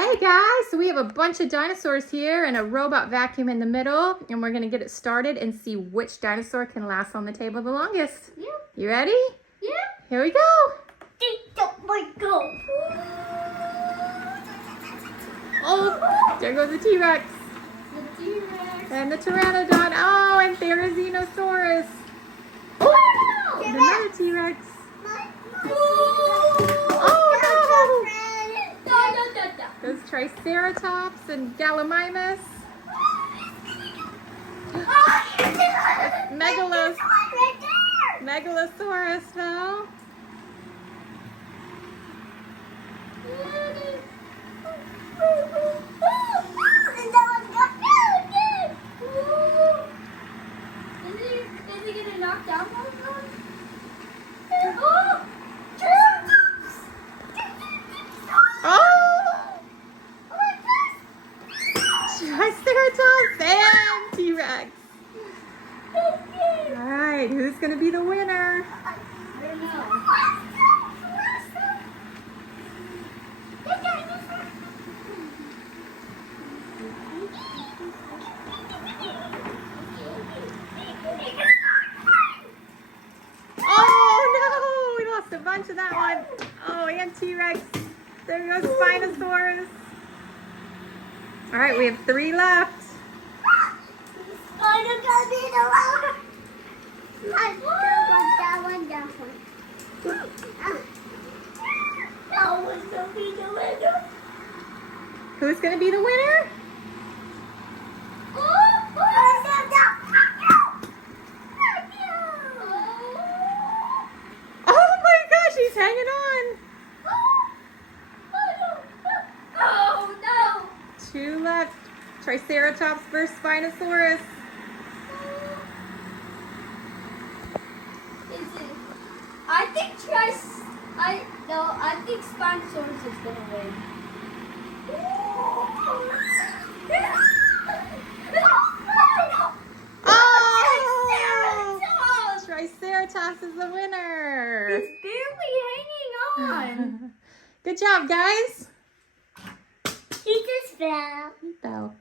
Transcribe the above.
Hey guys, so we have a bunch of dinosaurs here and a robot vacuum in the middle, and we're gonna get it started and see which dinosaur can last on the table the longest. Yeah. You ready? Yeah. Here we go. Go. Oh, there goes the T-Rex. The T-Rex. And the Pteranodon. Oh, and there's Dinosaurus. Oh, Another T-Rex. Oh, no! There's Triceratops and Gallimimus. Megalosaurus fell. Is he gonna knock down those ones? Triceratops and T-Rex. All right, who's gonna be the winner? I don't know. Oh no, we lost a bunch of that one. Oh, and T-Rex. There goes Spinosaurus. All right, we have 3 left. Who's gonna be the winner? Oh my gosh, he's hanging on. Oh no! 2 left. Triceratops versus Spinosaurus. I think Spinosaurus is gonna win. Oh! Triceratops is the winner. It's barely hanging on. Good job, guys. He just fell. He fell.